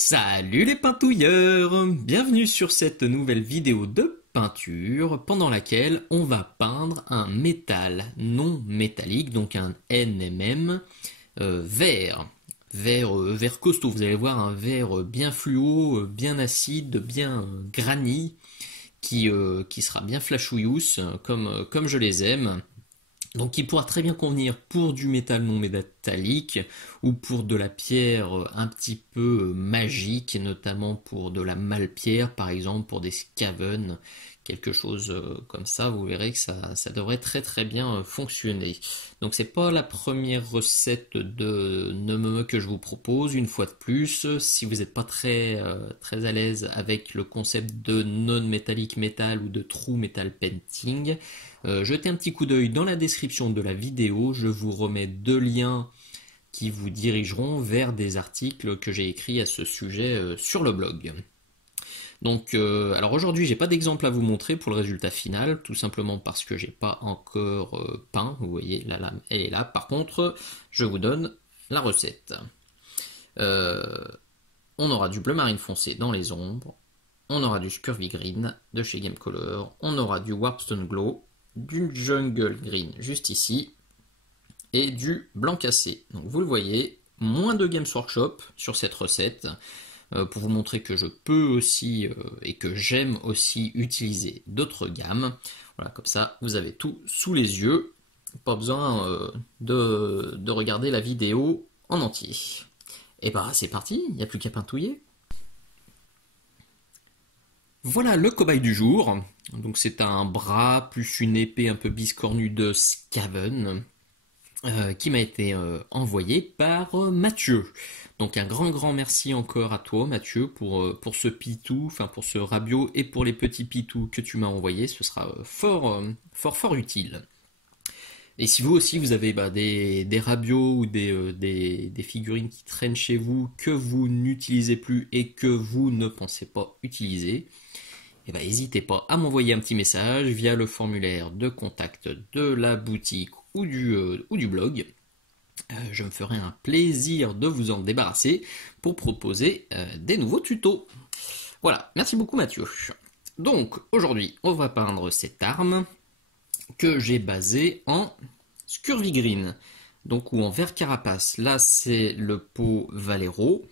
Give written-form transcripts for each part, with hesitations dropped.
Salut les peintouilleurs! Bienvenue sur cette nouvelle vidéo de peinture pendant laquelle on va peindre un métal non métallique, donc un NMM vert. Vert costaud, vous allez voir un vert bien fluo, bien acide, bien granit, qui sera bien flashouillous comme je les aime. Donc il pourra très bien convenir pour du métal non métallique ou pour de la pierre un petit peu magique, notamment pour de la malpierre par exemple, pour des scaven, quelque chose comme ça, vous verrez que ça devrait très très bien fonctionner. Donc c'est pas la première recette de NME que je vous propose, une fois de plus, si vous n'êtes pas très à l'aise avec le concept de non-métallique metal ou de true metal painting, jetez un petit coup d'œil dans la description de la vidéo, je vous remets deux liens qui vous dirigeront vers des articles que j'ai écrits à ce sujet sur le blog. Donc, alors aujourd'hui, j'ai pas d'exemple à vous montrer pour le résultat final, tout simplement parce que j'ai pas encore peint. Vous voyez, la lame elle est là. Par contre, je vous donne la recette. Euh, on aura du bleu marine foncé dans les ombres, on aura du Scurvy Green de chez Gamecolor, on aura du Warpstone Glow, du Jungle Green juste ici, et du blanc cassé. Donc vous le voyez, moins de Games Workshop sur cette recette, pour vous montrer que je peux aussi et que j'aime aussi utiliser d'autres gammes. Voilà, comme ça vous avez tout sous les yeux, pas besoin de regarder la vidéo en entier. Et bah c'est parti, il n'y a plus qu'à peintouiller. Voilà le cobaye du jour. Donc c'est un bras plus une épée un peu biscornue de Skaven qui m'a été envoyé par Mathieu. Donc un grand merci encore à toi Mathieu pour ce pitou, enfin pour ce rabio et pour les petits pitous que tu m'as envoyés. Ce sera fort utile. Et si vous aussi vous avez des rabios ou des figurines qui traînent chez vous que vous n'utilisez plus et que vous ne pensez pas utiliser, eh ben, n'hésitez pas à m'envoyer un petit message via le formulaire de contact de la boutique ou du blog. Je me ferai un plaisir de vous en débarrasser pour proposer des nouveaux tutos. Voilà, merci beaucoup Mathieu. Donc aujourd'hui, on va peindre cette arme que j'ai basée en Scurvy Green, donc ou en vert carapace. Là, c'est le pot Valero.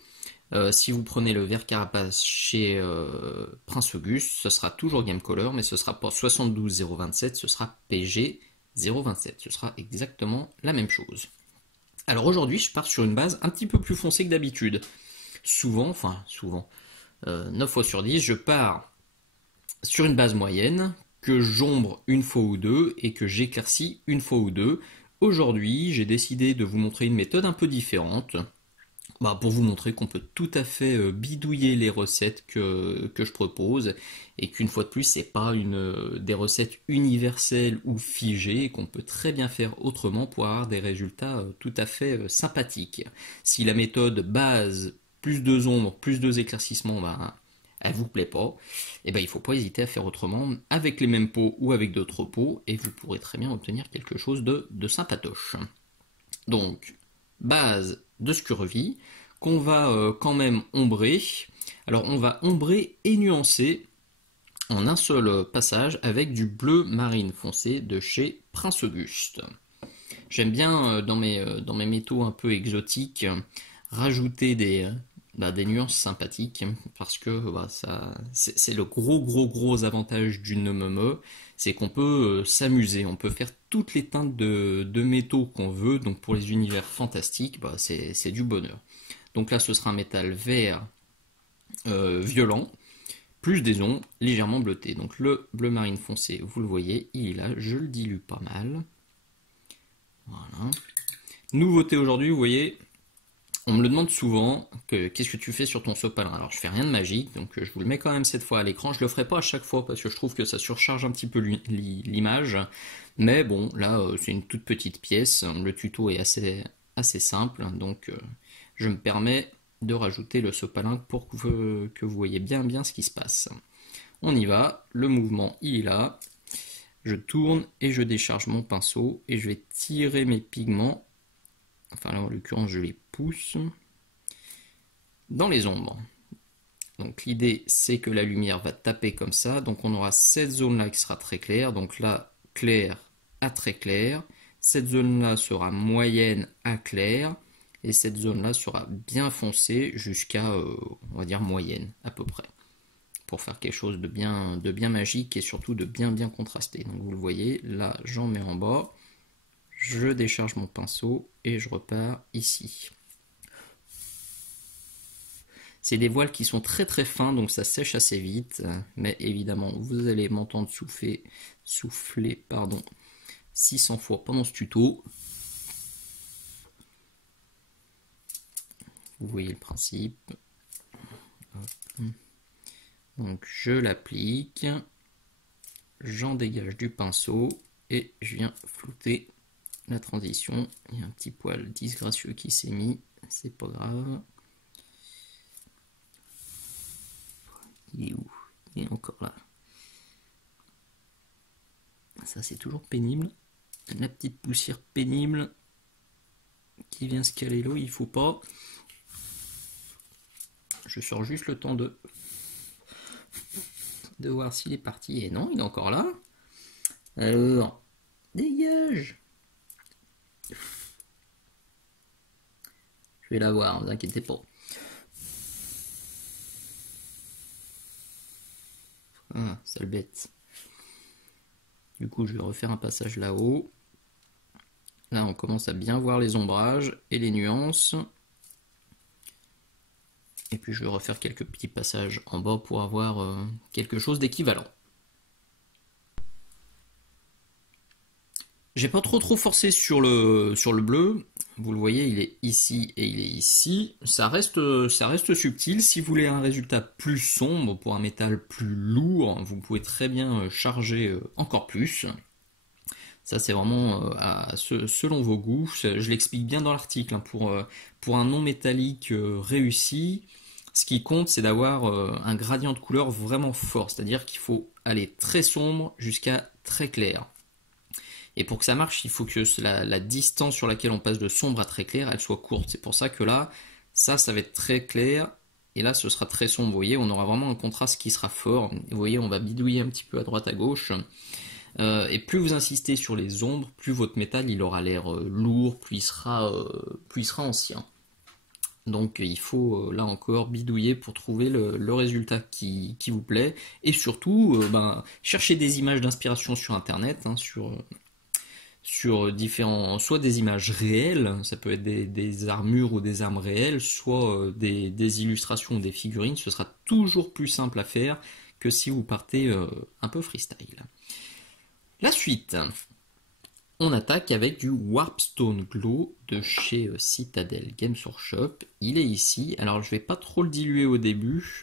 Si vous prenez le vert carapace chez Prince Auguste, ce sera toujours Gamecolor, mais ce sera pas 72027, ce sera PG 027. Ce sera exactement la même chose. Alors aujourd'hui, je pars sur une base un petit peu plus foncée que d'habitude. Souvent, 9 fois sur 10, je pars sur une base moyenne, que j'ombre une fois ou deux et que j'éclaircis une fois ou deux. Aujourd'hui, j'ai décidé de vous montrer une méthode un peu différente. Pour vous montrer qu'on peut tout à fait bidouiller les recettes que je propose et qu'une fois de plus c'est pas des recettes universelles ou figées et qu'on peut très bien faire autrement pour avoir des résultats tout à fait sympathiques. Si la méthode base plus deux ombres, plus deux éclaircissements, elle vous plaît pas, et il faut pas hésiter à faire autrement avec les mêmes pots ou avec d'autres pots et vous pourrez très bien obtenir quelque chose de sympatoche. Donc, base de Scurvy, qu'on va quand même ombrer. Alors on va ombrer et nuancer en un seul passage avec du bleu marine foncé de chez Prince Auguste. J'aime bien dans mes métaux un peu exotiques rajouter des nuances sympathiques parce que c'est le gros avantage d'une MME, c'est qu'on peut s'amuser, on peut faire toutes les teintes de métaux qu'on veut, donc pour les univers fantastiques, c'est du bonheur. Donc là ce sera un métal vert violent, plus des ombres légèrement bleutées. Donc le bleu marine foncé, vous le voyez, il est là, je le dilue pas mal. Voilà. Nouveauté aujourd'hui, vous voyez, on me le demande souvent, qu'est-ce que tu fais sur ton sopalin? Alors je fais rien de magique, donc je vous le mets quand même cette fois à l'écran. Je le ferai pas à chaque fois parce que je trouve que ça surcharge un petit peu l'image. Mais bon, là c'est une toute petite pièce, le tuto est assez simple, donc je me permets de rajouter le sopalin pour que vous voyez bien ce qui se passe. On y va, le mouvement il est là. Je tourne et je décharge mon pinceau et je vais tirer mes pigments. Enfin là en l'occurrence je les pousse dans les ombres. Donc l'idée c'est que la lumière va taper comme ça, donc on aura cette zone là qui sera très claire, donc là clair à très clair, cette zone là sera moyenne à claire, et cette zone là sera bien foncée jusqu'à on va dire moyenne à peu près, pour faire quelque chose de bien magique et surtout de bien contrasté. Donc vous le voyez, là j'en mets en bas, je décharge mon pinceau et je repars ici. C'est des voiles qui sont très fins, donc ça sèche assez vite, mais évidemment vous allez m'entendre souffler 600 fois pendant ce tuto. Vous voyez le principe. Hop. Donc je l'applique, j'en dégage du pinceau et je viens flouter la transition. Il y a un petit poil disgracieux qui s'est mis, c'est pas grave. Il est où? Il est encore là. Ça c'est toujours pénible. La petite poussière pénible qui vient se caler l'eau, il faut pas. Je sors juste le temps de voir s'il est parti. Et non, il est encore là. Alors, dégage. Je vais l'avoir, ne vous inquiétez pas. Ah, sale bête. Du coup, je vais refaire un passage là-haut. Là, on commence à bien voir les ombrages et les nuances. Et puis, je vais refaire quelques petits passages en bas pour avoir quelque chose d'équivalent. J'ai pas trop forcé sur le bleu. Vous le voyez, il est ici et il est ici. Ça reste subtil. Si vous voulez un résultat plus sombre pour un métal plus lourd, vous pouvez très bien charger encore plus. Ça, c'est vraiment selon vos goûts. Je l'explique bien dans l'article. Hein, pour un non métallique réussi, ce qui compte, c'est d'avoir un gradient de couleur vraiment fort. C'est-à-dire qu'il faut aller très sombre jusqu'à très clair. Et pour que ça marche, il faut que la distance sur laquelle on passe de sombre à très clair, elle soit courte. C'est pour ça que là, ça va être très clair. Et là, ce sera très sombre. Vous voyez, on aura vraiment un contraste qui sera fort. Vous voyez, on va bidouiller un petit peu à droite, à gauche. Et plus vous insistez sur les ombres, plus votre métal il aura l'air lourd, plus il sera ancien. Donc il faut là encore bidouiller pour trouver le résultat qui vous plaît. Et surtout, chercher des images d'inspiration sur internet, hein, sur différents, soit des images réelles, ça peut être des armures ou des armes réelles, soit des illustrations ou des figurines. Ce sera toujours plus simple à faire que si vous partez un peu freestyle. La suite, on attaque avec du Warpstone Glow de chez Citadel Games Workshop. Il est ici, alors je vais pas trop le diluer au début,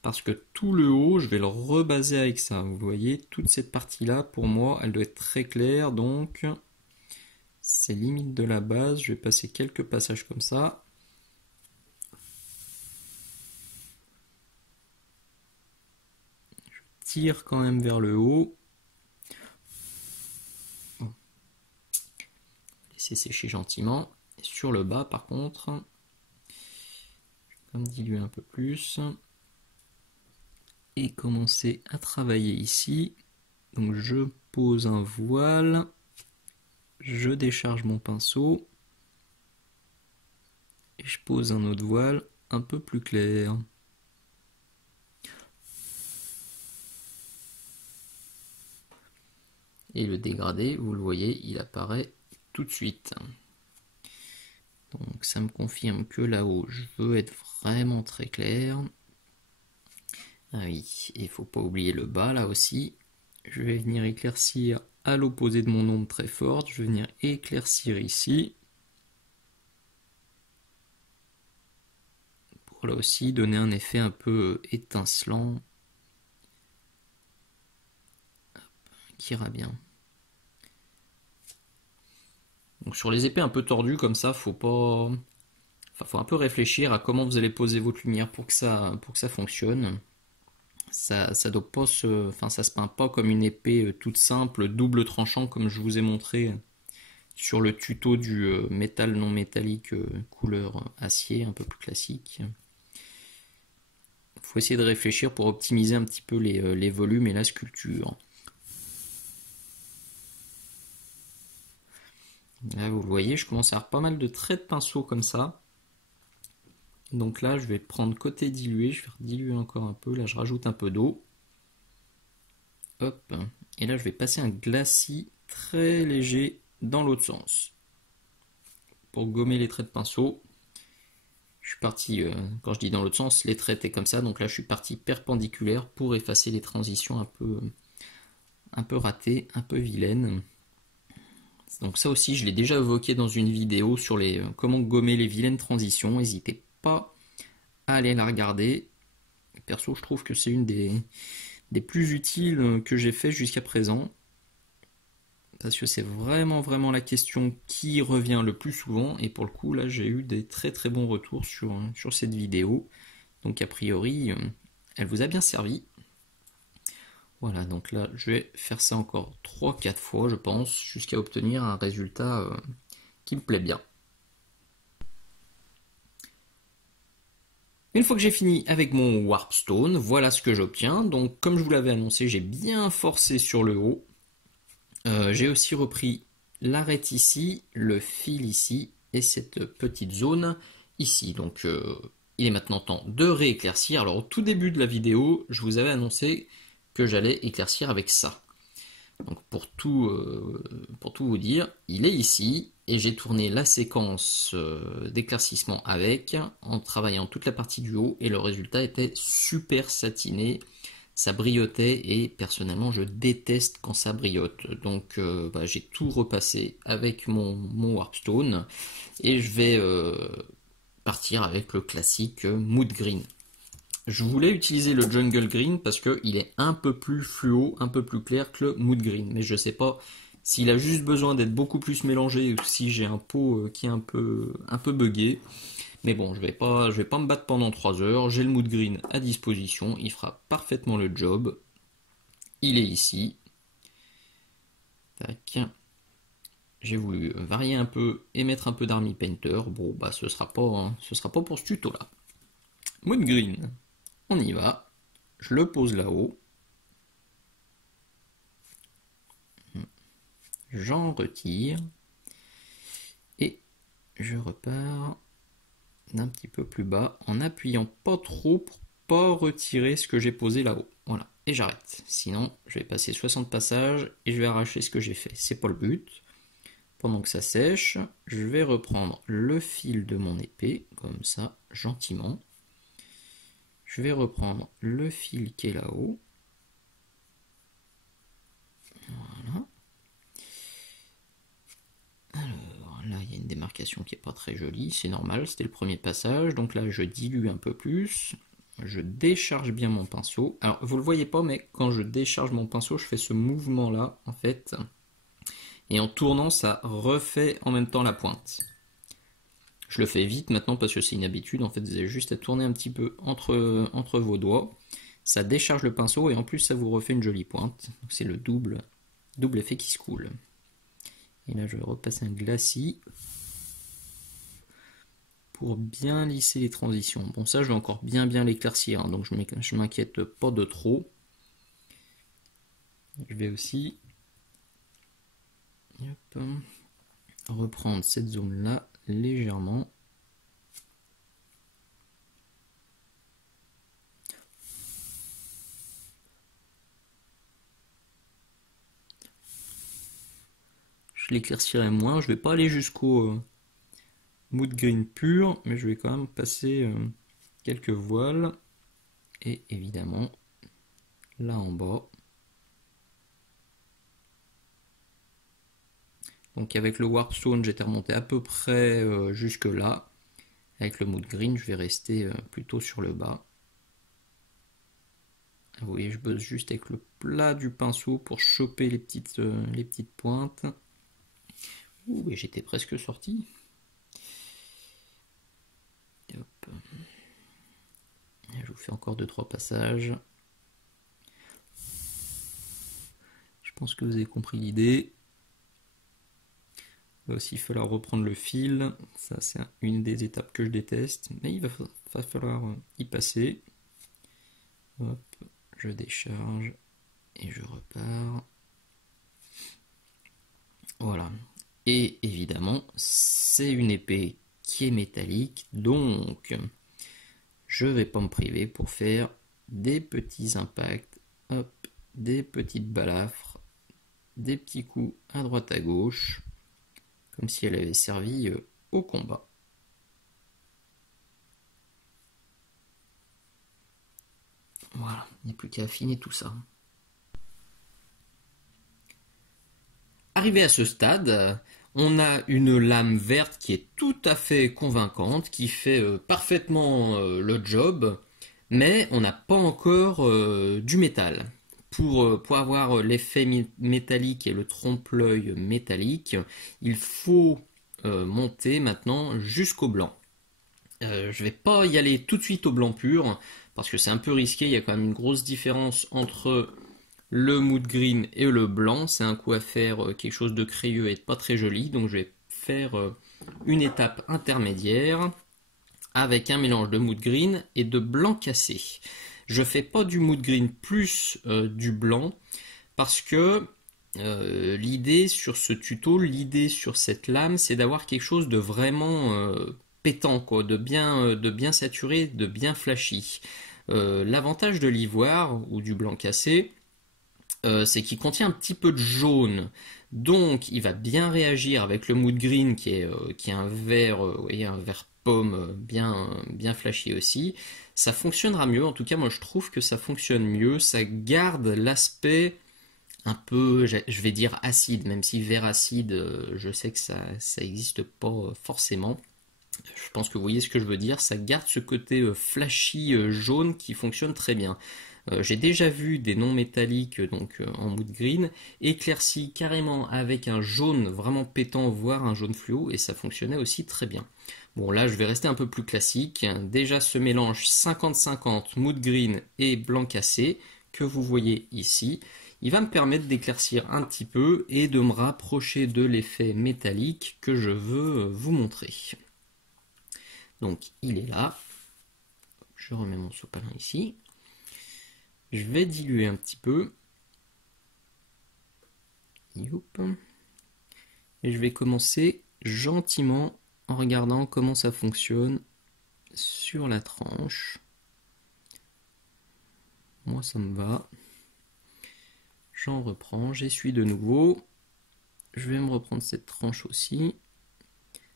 parce que tout le haut, je vais le rebaser avec ça. Vous voyez, toute cette partie-là, pour moi, elle doit être très claire, donc c'est limite de la base. Je vais passer quelques passages comme ça. Je tire quand même vers le haut. Laisser sécher gentiment. Et sur le bas, par contre, je vais diluer un peu plus. Et commencer à travailler ici. Donc je pose un voile, je décharge mon pinceau et je pose un autre voile un peu plus clair. Et le dégradé, vous le voyez, il apparaît tout de suite. Donc ça me confirme que là-haut, je veux être vraiment très clair. Ah oui, il ne faut pas oublier le bas là aussi. Je vais venir éclaircir à l'opposé de mon ombre très forte. Je vais venir éclaircir ici. Pour là aussi donner un effet un peu étincelant. Qui ira bien. Donc sur les épées un peu tordues comme ça, faut un peu réfléchir à comment vous allez poser votre lumière pour que ça fonctionne. Ça doit pas ça se peint pas comme une épée toute simple, double tranchant comme je vous ai montré sur le tuto du métal non métallique couleur acier, un peu plus classique. faut essayer de réfléchir pour optimiser un petit peu les volumes et la sculpture. Là, vous le voyez, je commence à avoir pas mal de traits de pinceau comme ça. Donc là, je vais prendre côté dilué, je vais diluer encore un peu. Là, je rajoute un peu d'eau. Hop. Et là, je vais passer un glacis très léger dans l'autre sens. Pour gommer les traits de pinceau. Je suis parti, quand je dis dans l'autre sens, les traits étaient comme ça. Donc là, je suis parti perpendiculaire pour effacer les transitions un peu ratées, un peu vilaines. Donc ça aussi, je l'ai déjà évoqué dans une vidéo sur les comment gommer les vilaines transitions. N'hésitez pas à aller la regarder. Perso, je trouve que c'est une des plus utiles que j'ai fait jusqu'à présent. Parce que c'est vraiment la question qui revient le plus souvent. Et pour le coup, là, j'ai eu des très bons retours sur cette vidéo. Donc a priori, elle vous a bien servi. Voilà, donc là, je vais faire ça encore 3-4 fois, je pense, jusqu'à obtenir un résultat qui me plaît bien. Une fois que j'ai fini avec mon Warpstone, voilà ce que j'obtiens. Donc, comme je vous l'avais annoncé, j'ai bien forcé sur le haut. J'ai aussi repris l'arête ici, le fil ici, et cette petite zone ici. Donc, il est maintenant temps de rééclaircir. Alors, au tout début de la vidéo, je vous avais annoncé que j'allais éclaircir avec ça. Donc pour tout vous dire, il est ici et j'ai tourné la séquence d'éclaircissement avec en travaillant toute la partie du haut et le résultat était super satiné, ça brilletait et personnellement je déteste quand ça brilleute. Donc j'ai tout repassé avec mon Warpstone et je vais partir avec le classique Mood Green. Je voulais utiliser le Jungle Green parce qu'il est un peu plus fluo, un peu plus clair que le Mood Green. Mais je ne sais pas s'il a juste besoin d'être beaucoup plus mélangé ou si j'ai un pot qui est un peu buggé. Mais bon, je vais pas me battre pendant 3 heures. J'ai le Mood Green à disposition. Il fera parfaitement le job. Il est ici. Tac. J'ai voulu varier un peu et mettre un peu d'Army Painter. Bon, bah ce sera pas pour ce tuto là. Mood Green. On y va, je le pose là-haut, j'en retire et je repars d'un petit peu plus bas en appuyant pas trop pour pas retirer ce que j'ai posé là-haut. Voilà, et j'arrête. Sinon, je vais passer 60 passages et je vais arracher ce que j'ai fait. C'est pas le but. Pendant que ça sèche, je vais reprendre le fil de mon épée, comme ça, gentiment. Je vais reprendre le fil qui est là-haut. Voilà. Alors là, il y a une démarcation qui n'est pas très jolie, c'est normal, c'était le premier passage. Donc là, je dilue un peu plus. Je décharge bien mon pinceau. Alors, vous ne le voyez pas, mais quand je décharge mon pinceau, je fais ce mouvement-là, en fait. Et en tournant, ça refait en même temps la pointe. Je le fais vite maintenant parce que c'est une habitude. En fait, vous avez juste à tourner un petit peu entre vos doigts. Ça décharge le pinceau et en plus, ça vous refait une jolie pointe. C'est le double effet qui se coule. Et là, je vais repasser un glacis pour bien lisser les transitions. Bon, ça, je vais encore bien l'éclaircir, hein, donc je m'inquiète pas de trop. Je vais aussi reprendre cette zone-là légèrement. Je l'éclaircirai moins, je vais pas aller jusqu'au Mood Green pur, mais je vais quand même passer quelques voiles. Et évidemment, là en bas. Donc avec le Warpstone, j'étais remonté à peu près jusque là. Avec le Mood Green, je vais rester plutôt sur le bas. Vous voyez, je bosse juste avec le plat du pinceau pour choper les petites pointes. Ouh, et j'étais presque sorti. Hop. Je vous fais encore 2-3 passages. Je pense que vous avez compris l'idée. Il va aussi falloir reprendre le fil. Ça, c'est une des étapes que je déteste. Mais il va falloir y passer. Hop, je décharge et je repars. Voilà. Et évidemment, c'est une épée qui est métallique, donc je vais pas me priver pour faire des petits impacts, hop, des petites balafres, des petits coups à droite à gauche, comme si elle avait servi au combat. Voilà, il n'y a plus qu'à affiner tout ça. Arrivé à ce stade, on a une lame verte qui est tout à fait convaincante, qui fait parfaitement le job, mais on n'a pas encore du métal. Pour avoir l'effet métallique et le trompe-l'œil métallique, il faut monter maintenant jusqu'au blanc. Je vais pas y aller tout de suite au blanc pur, parce que c'est un peu risqué, il y a quand même une grosse différence entre le mood green et le blanc. C'est un coup à faire quelque chose de crayeux et de pas très joli, donc je vais faire une étape intermédiaire avec un mélange de mood green et de blanc cassé. Je fais pas du mood green plus du blanc, parce que l'idée sur ce tuto, l'idée sur cette lame, c'est d'avoir quelque chose de vraiment pétant, quoi, de bien saturé, de bien flashy. L'avantage de l'ivoire ou du blanc cassé, c'est qu'il contient un petit peu de jaune. Donc il va bien réagir avec le mood green qui est un vert, un vert pomme bien flashy aussi. Ça fonctionnera mieux, en tout cas moi je trouve que ça fonctionne mieux, ça garde l'aspect un peu, je vais dire acide, même si vert acide, je sais que ça n'existe pas forcément. Je pense que vous voyez ce que je veux dire, ça garde ce côté flashy jaune qui fonctionne très bien. J'ai déjà vu des non métalliques donc en mood green éclaircis carrément avec un jaune vraiment pétant, voire un jaune fluo, et ça fonctionnait aussi très bien. Bon, là je vais rester un peu plus classique. Déjà ce mélange 50-50 mood green et blanc cassé que vous voyez ici, il va me permettre d'éclaircir un petit peu et de me rapprocher de l'effet métallique que je veux vous montrer. Donc il est là. Je remets mon sopalin ici. Je vais diluer un petit peu. Youp. Et je vais commencer gentiment en regardant comment ça fonctionne sur la tranche. Moi ça me va. J'en reprends, j'essuie de nouveau. Je vais me reprendre cette tranche aussi.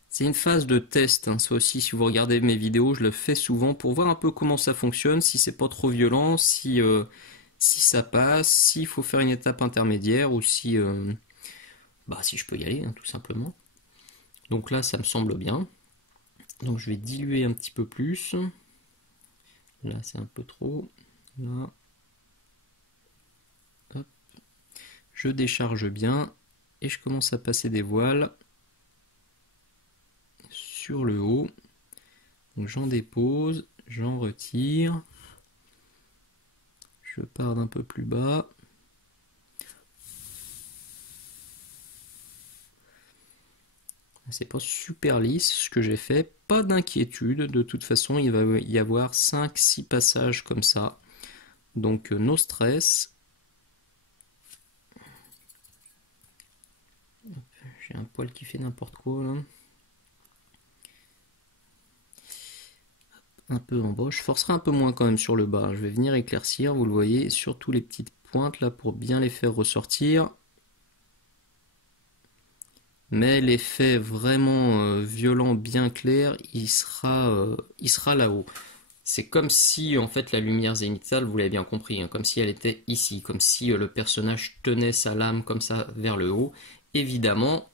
C'est une phase de test, hein. Ça aussi, si vous regardez mes vidéos, je le fais souvent pour voir un peu comment ça fonctionne, si c'est pas trop violent, si ça passe, s'il faut faire une étape intermédiaire ou si je peux y aller, hein, tout simplement. Donc là, ça me semble bien. Donc je vais diluer un petit peu plus. Là, c'est un peu trop. Là. Hop. Je décharge bien et je commence à passer des voiles sur le haut. Donc j'en dépose, j'en retire. Je pars d'un peu plus bas. C'est pas super lisse ce que j'ai fait, pas d'inquiétude, de toute façon il va y avoir 5-6 passages comme ça, donc no stress. J'ai un poil qui fait n'importe quoi là. Un peu en bas, je forcerai un peu moins quand même sur le bas, je vais venir éclaircir, vous le voyez, surtout les petites pointes là pour bien les faire ressortir. Mais l'effet vraiment violent, bien clair, il sera là-haut. C'est comme si en fait la lumière zénithale, vous l'avez bien compris, hein, comme si elle était ici, comme si le personnage tenait sa lame comme ça vers le haut. Évidemment,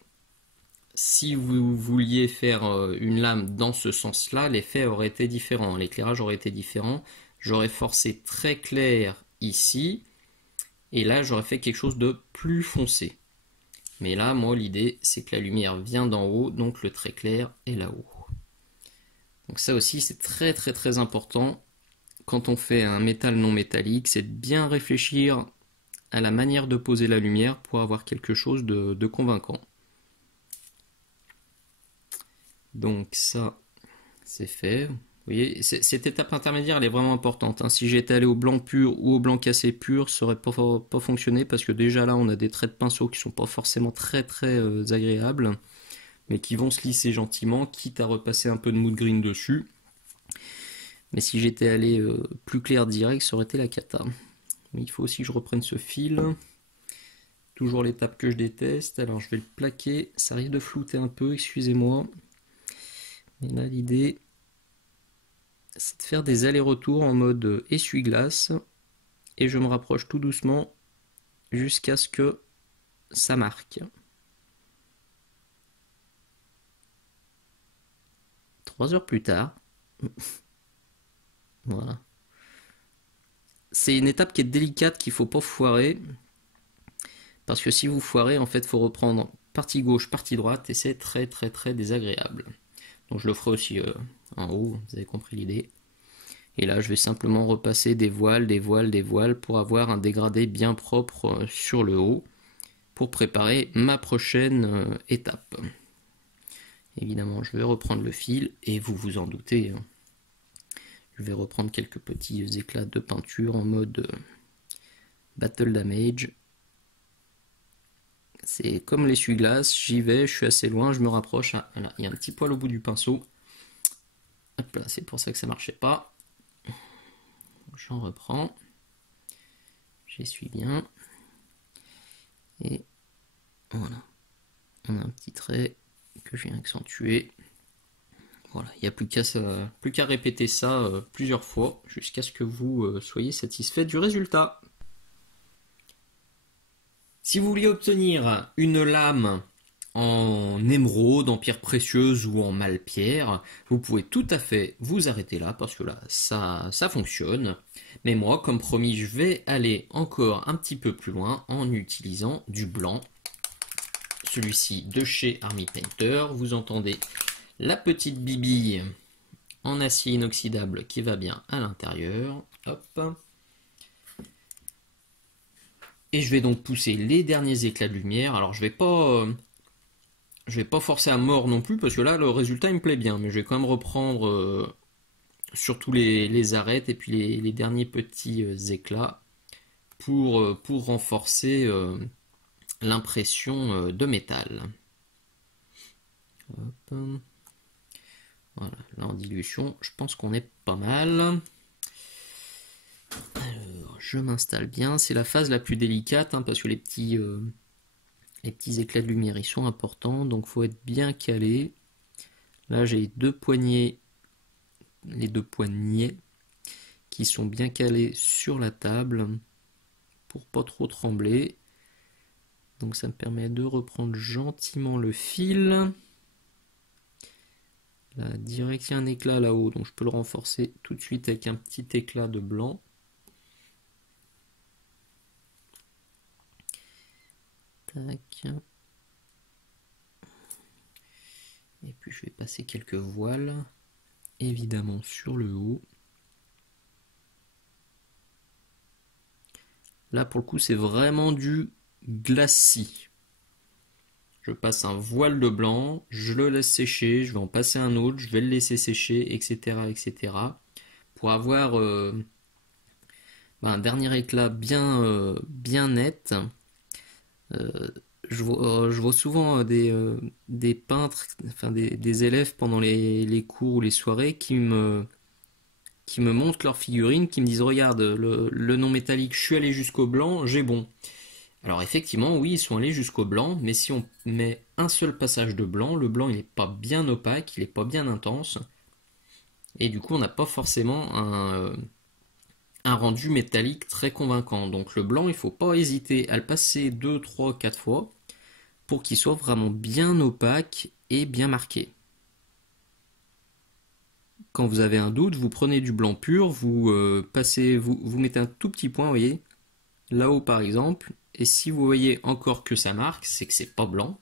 si vous vouliez faire une lame dans ce sens-là, l'effet aurait été différent, l'éclairage aurait été différent. J'aurais forcé très clair ici, et là j'aurais fait quelque chose de plus foncé. Mais là, moi, l'idée, c'est que la lumière vient d'en haut, donc le très clair est là-haut. Donc ça aussi, c'est très très très important quand on fait un métal non métallique, c'est de bien réfléchir à la manière de poser la lumière pour avoir quelque chose de convaincant. Donc ça, c'est fait. Vous voyez, cette étape intermédiaire, elle est vraiment importante, hein. Si j'étais allé au blanc pur ou au blanc cassé pur, ça aurait pas fonctionné parce que déjà là, on a des traits de pinceau qui sont pas forcément très agréables, mais qui vont se lisser gentiment, quitte à repasser un peu de mood green dessus. Mais si j'étais allé plus clair direct, ça aurait été la cata. Mais il faut aussi que je reprenne ce fil. Toujours l'étape que je déteste. Alors je vais le plaquer. Ça risque de flouter un peu, excusez-moi. Mais là, l'idée, c'est de faire des allers-retours en mode essuie-glace. Et je me rapproche tout doucement jusqu'à ce que ça marque. 3 heures plus tard. Voilà. C'est une étape qui est délicate qu'il ne faut pas foirer. Parce que si vous foirez, en fait, il faut reprendre partie gauche, partie droite. Et c'est très désagréable. Donc je le ferai aussi en haut, vous avez compris l'idée. Et là, je vais simplement repasser des voiles pour avoir un dégradé bien propre sur le haut pour préparer ma prochaine étape. Évidemment, je vais reprendre le fil et vous vous en doutez, hein, je vais reprendre quelques petits éclats de peinture en mode Battle Damage. C'est comme l'essuie-glace, j'y vais, je suis assez loin, je me rapproche. Ah, voilà, il y a un petit poil au bout du pinceau. Hop là, c'est pour ça que ça marchait pas. J'en reprends. J'essuie bien. Et voilà. On a un petit trait que je viens accentuer. Voilà, il n'y a plus qu'à répéter ça plusieurs fois jusqu'à ce que vous soyez satisfait du résultat. Si vous voulez obtenir une lame en émeraude, en pierre précieuse ou en malpierre, vous pouvez tout à fait vous arrêter là parce que là, ça fonctionne. Mais moi, comme promis, je vais aller encore un petit peu plus loin en utilisant du blanc. Celui-ci de chez Army Painter. Vous entendez la petite bibille en acier inoxydable qui va bien à l'intérieur. Hop. Et je vais donc pousser les derniers éclats de lumière. Alors je vais pas forcer à mort non plus parce que là le résultat il me plaît bien. Mais je vais quand même reprendre surtout les arêtes et puis les derniers petits éclats pour renforcer l'impression de métal. Hop. Voilà, là en dilution, je pense qu'on est pas mal. Alors, je m'installe bien. C'est la phase la plus délicate hein, parce que les petits éclats de lumière ils sont importants, donc faut être bien calé. Là, j'ai les deux poignets qui sont bien calés sur la table pour pas trop trembler. Donc ça me permet de reprendre gentiment le fil. Là, direct, il y a un éclat là-haut, donc je peux le renforcer tout de suite avec un petit éclat de blanc. Tac. Et puis je vais passer quelques voiles, évidemment sur le haut. Là, pour le coup, c'est vraiment du glacis. Je passe un voile de blanc, je le laisse sécher, je vais en passer un autre, je vais le laisser sécher, etc. Pour avoir un dernier éclat bien net. Je vois souvent des peintres, enfin des élèves pendant les cours ou les soirées qui me montrent leurs figurines, qui me disent regarde le non métallique, je suis allé jusqu'au blanc, j'ai bon. Alors effectivement, oui, ils sont allés jusqu'au blanc, mais si on met un seul passage de blanc, le blanc il n'est pas bien opaque, il n'est pas bien intense, et du coup on n'a pas forcément un rendu métallique très convaincant. Donc le blanc, il ne faut pas hésiter à le passer 2, 3, 4 fois pour qu'il soit vraiment bien opaque et bien marqué. Quand vous avez un doute, vous prenez du blanc pur, vous mettez un tout petit point, vous voyez, là-haut par exemple, et si vous voyez encore que ça marque, c'est que c'est pas blanc,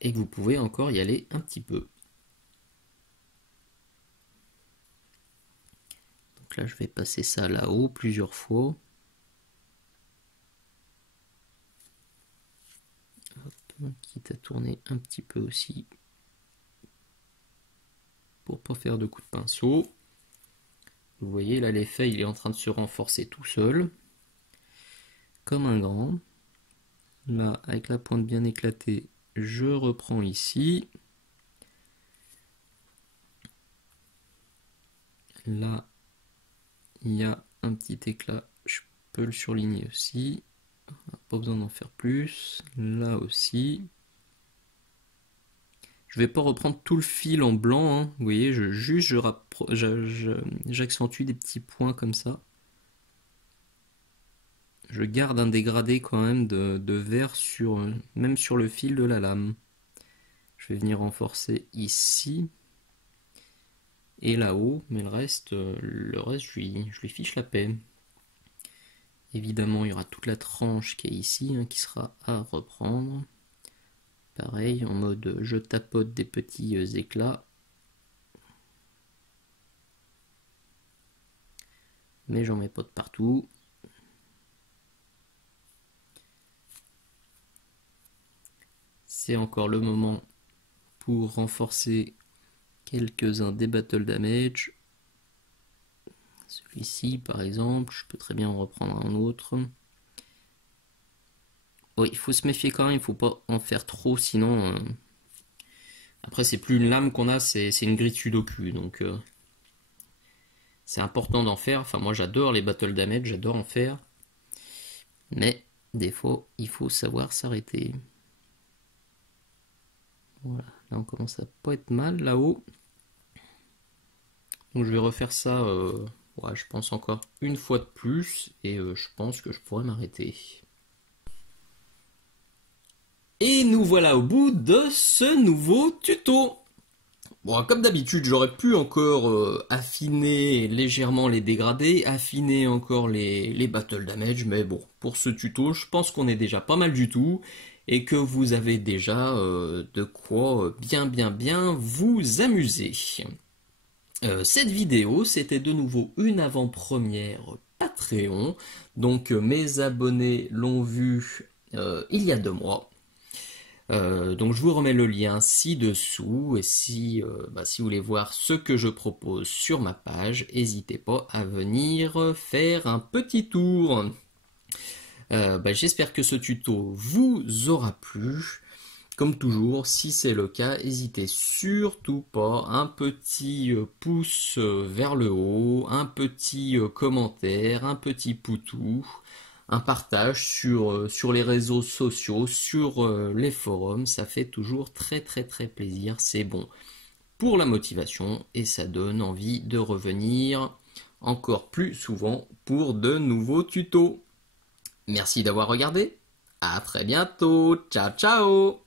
et que vous pouvez encore y aller un petit peu. Donc là, je vais passer ça là-haut plusieurs fois. Hop, quitte à tourner un petit peu aussi, pour pas faire de coups de pinceau. Vous voyez là l'effet il est en train de se renforcer tout seul. Comme un grand. Là avec la pointe bien éclatée, je reprends ici. Là il y a un petit éclat, je peux le surligner aussi. Pas besoin d'en faire plus. Là aussi. Je vais pas reprendre tout le fil en blanc, hein. Vous voyez, j'accentue des petits points comme ça. Je garde un dégradé quand même de vert même sur le fil de la lame. Je vais venir renforcer ici et là-haut, mais le reste, je lui fiche la paix. Évidemment, il y aura toute la tranche qui est ici, hein, qui sera à reprendre. Pareil, en mode je tapote des petits éclats. Mais j'en mets pas de partout. C'est encore le moment pour renforcer quelques-uns des battle damage. Celui-ci par exemple, je peux très bien en reprendre un autre. Oui, il faut se méfier quand même, il ne faut pas en faire trop, sinon... Après, c'est plus une lame qu'on a, c'est une grille de sudoku, donc... c'est important d'en faire, enfin moi j'adore les battle damage, j'adore en faire. Mais, des fois, il faut savoir s'arrêter. Voilà, là on commence à pas être mal, là-haut. Donc je vais refaire ça, ouais, je pense encore une fois de plus, et je pense que je pourrais m'arrêter. Et nous voilà au bout de ce nouveau tuto. Bon, comme d'habitude, j'aurais pu encore affiner légèrement les dégradés, affiner encore les battle damage, mais bon, pour ce tuto, je pense qu'on est déjà pas mal du tout, et que vous avez déjà de quoi bien vous amuser. Cette vidéo, c'était de nouveau une avant-première Patreon, donc mes abonnés l'ont vu il y a 2 mois. Donc je vous remets le lien ci-dessous, et si vous voulez voir ce que je propose sur ma page, n'hésitez pas à venir faire un petit tour. J'espère que ce tuto vous aura plu. Comme toujours, si c'est le cas, n'hésitez surtout pas, un petit pouce vers le haut, un petit commentaire, un petit poutou, un partage sur les réseaux sociaux, sur les forums, ça fait toujours très plaisir, c'est bon pour la motivation et ça donne envie de revenir encore plus souvent pour de nouveaux tutos. Merci d'avoir regardé, à très bientôt, ciao ciao.